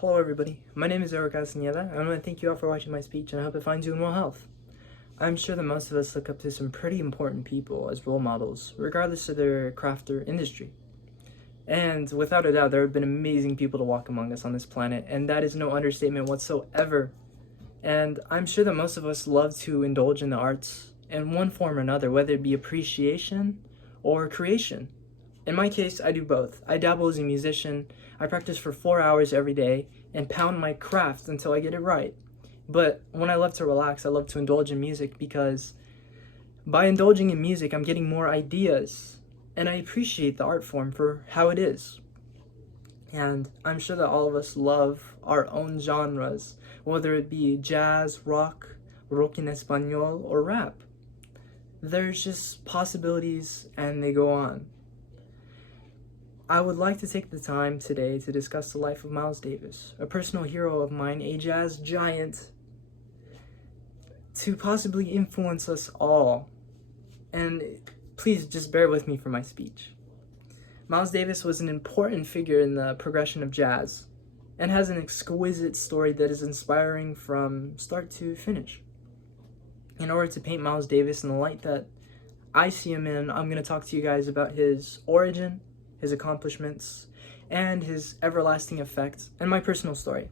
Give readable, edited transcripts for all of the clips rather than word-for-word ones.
Hello everybody, my name is Eric Castaneda, and I want to thank you all for watching my speech, and I hope it finds you in well health. I'm sure that most of us look up to some pretty important people as role models, regardless of their craft or industry. And without a doubt, there have been amazing people to walk among us on this planet, and that is no understatement whatsoever. And I'm sure that most of us love to indulge in the arts in one form or another, whether it be appreciation or creation. In my case, I do both. I dabble as a musician. I practice for 4 hours every day and pound my craft until I get it right. But when I love to relax, I love to indulge in music because by indulging in music, I'm getting more ideas and I appreciate the art form for how it is. And I'm sure that all of us love our own genres, whether it be jazz, rock en español, or rap. There's just possibilities and they go on. I would like to take the time today to discuss the life of Miles Davis, a personal hero of mine, a jazz giant, to possibly influence us all. And please just bear with me for my speech. Miles Davis was an important figure in the progression of jazz and has an exquisite story that is inspiring from start to finish. In order to paint Miles Davis in the light that I see him in, I'm going to talk to you guys about his origin, his accomplishments, and his everlasting effect, and my personal story.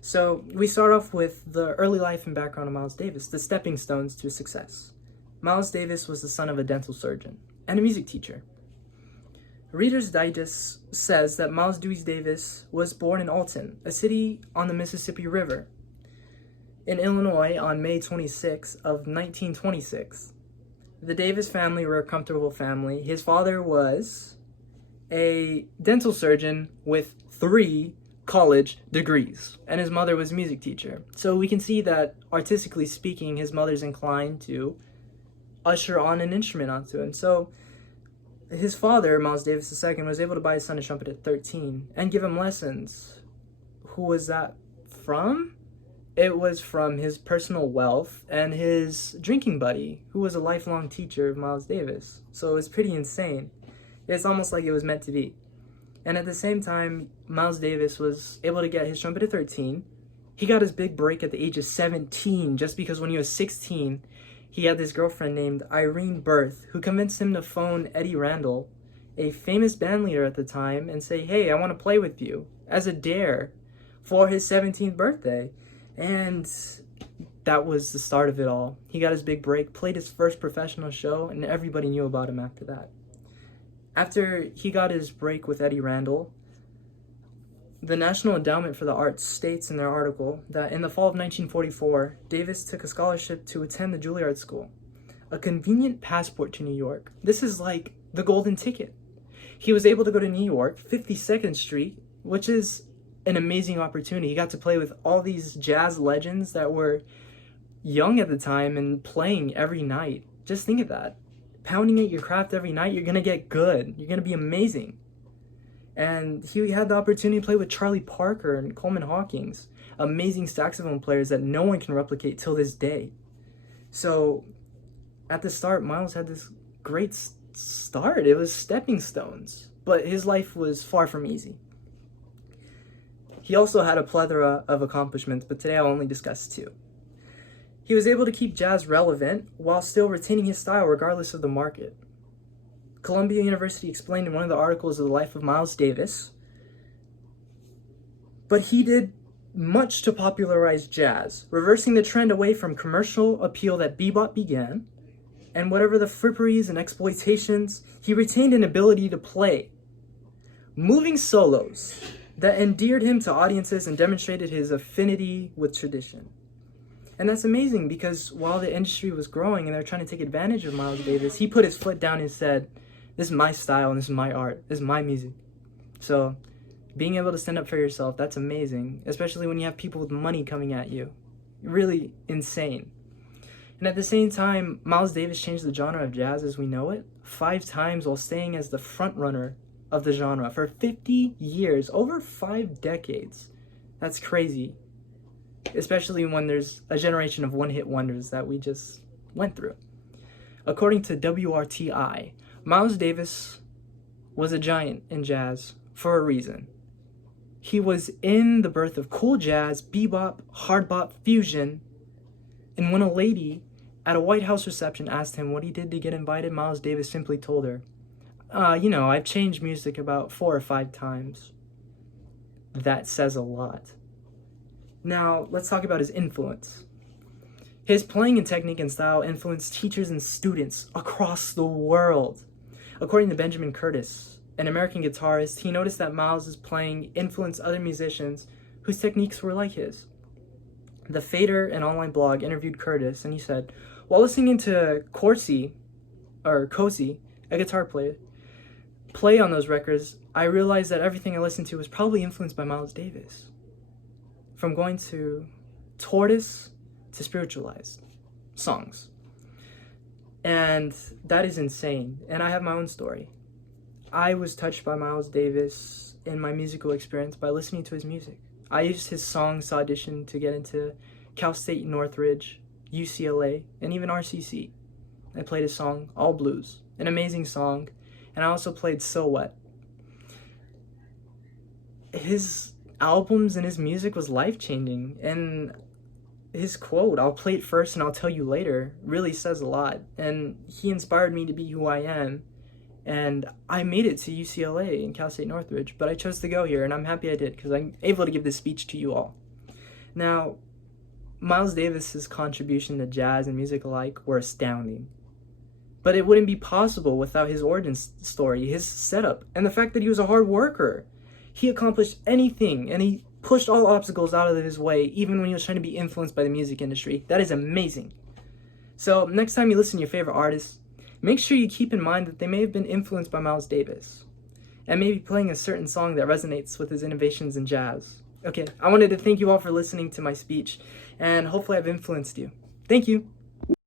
So we start off with the early life and background of Miles Davis, the stepping stones to success. Miles Davis was the son of a dental surgeon and a music teacher. Reader's Digest says that Miles Dewey Davis was born in Alton, a city on the Mississippi River, in Illinois on May 26 of 1926. The Davis family were a comfortable family. His father was a dental surgeon with 3 college degrees, and his mother was a music teacher. So we can see that, artistically speaking, his mother's inclined to usher on an instrument onto him. So his father, Miles Davis II, was able to buy his son a trumpet at 13 and give him lessons. Who was that from? It was from his personal wealth and his drinking buddy, who was a lifelong teacher of Miles Davis. So it was pretty insane. It's almost like it was meant to be. And at the same time, Miles Davis was able to get his trumpet at 13. He got his big break at the age of 17, just because when he was 16, he had this girlfriend named Irene Berth, who convinced him to phone Eddie Randall, a famous band leader at the time, and say, hey, I want to play with you, as a dare, for his 17th birthday. And that was the start of it all. He got his big break, played his first professional show, and everybody knew about him after that. After he got his break with Eddie Randall, the National Endowment for the Arts states in their article that in the fall of 1944, Davis took a scholarship to attend the Juilliard School, a convenient passport to New York. This is like the golden ticket. He was able to go to New York, 52nd Street, which is an amazing opportunity. He got to play with all these jazz legends that were young at the time and playing every night. Just think of that. Pounding at your craft every night, you're going to get good. You're going to be amazing. And he had the opportunity to play with Charlie Parker and Coleman Hawkins, amazing saxophone players that no one can replicate till this day. So at the start, Miles had this great start. It was stepping stones, but his life was far from easy. He also had a plethora of accomplishments, but today I'll only discuss 2. He was able to keep jazz relevant while still retaining his style regardless of the market. Columbia University explained in one of the articles of the life of Miles Davis, but he did much to popularize jazz, reversing the trend away from commercial appeal that bebop began, and whatever the fripperies and exploitations, he retained an ability to play moving solos that endeared him to audiences and demonstrated his affinity with tradition. And that's amazing because while the industry was growing and they were trying to take advantage of Miles Davis, he put his foot down and said, this is my style and this is my art, this is my music. So being able to stand up for yourself, that's amazing, especially when you have people with money coming at you. Really insane. And at the same time, Miles Davis changed the genre of jazz as we know it 5 times while staying as the front runner of the genre for 50 years, over 5 decades. That's crazy. Especially when there's a generation of one-hit wonders that we just went through. According to WRTI, Miles Davis was a giant in jazz for a reason. He was in the birth of cool jazz, bebop, hard bop, fusion. And when a lady at a White House reception asked him what he did to get invited, Miles Davis simply told her, I've changed music about 4 or 5 times. That says a lot. Now, let's talk about his influence. His playing and technique and style influenced teachers and students across the world. According to Benjamin Curtis, an American guitarist, he noticed that Miles' playing influenced other musicians whose techniques were like his. The Fader, an online blog, interviewed Curtis, and he said, while listening to Cozy, a guitar player, play on those records, I realized that everything I listened to was probably influenced by Miles Davis. From going to Tortoise to Spiritualized songs. And that is insane. And I have my own story. I was touched by Miles Davis in my musical experience by listening to his music. I used his songs to audition to get into Cal State Northridge, UCLA, and even RCC. I played his song, All Blues, an amazing song, and I also played So Wet. His albums and his music was life-changing, and his quote, I'll play it first and I'll tell you later, really says a lot, and he inspired me to be who I am. And I made it to UCLA and Cal State Northridge, but I chose to go here, and I'm happy I did because I'm able to give this speech to you all. Now, Miles Davis's contribution to jazz and music alike were astounding. But it wouldn't be possible without his origin story, his setup, and the fact that he was a hard worker. He accomplished anything, and he pushed all obstacles out of his way, even when he was trying to be influenced by the music industry. That is amazing. So, next time you listen to your favorite artist, make sure you keep in mind that they may have been influenced by Miles Davis, and maybe playing a certain song that resonates with his innovations in jazz. Okay, I wanted to thank you all for listening to my speech, and hopefully I've influenced you. Thank you.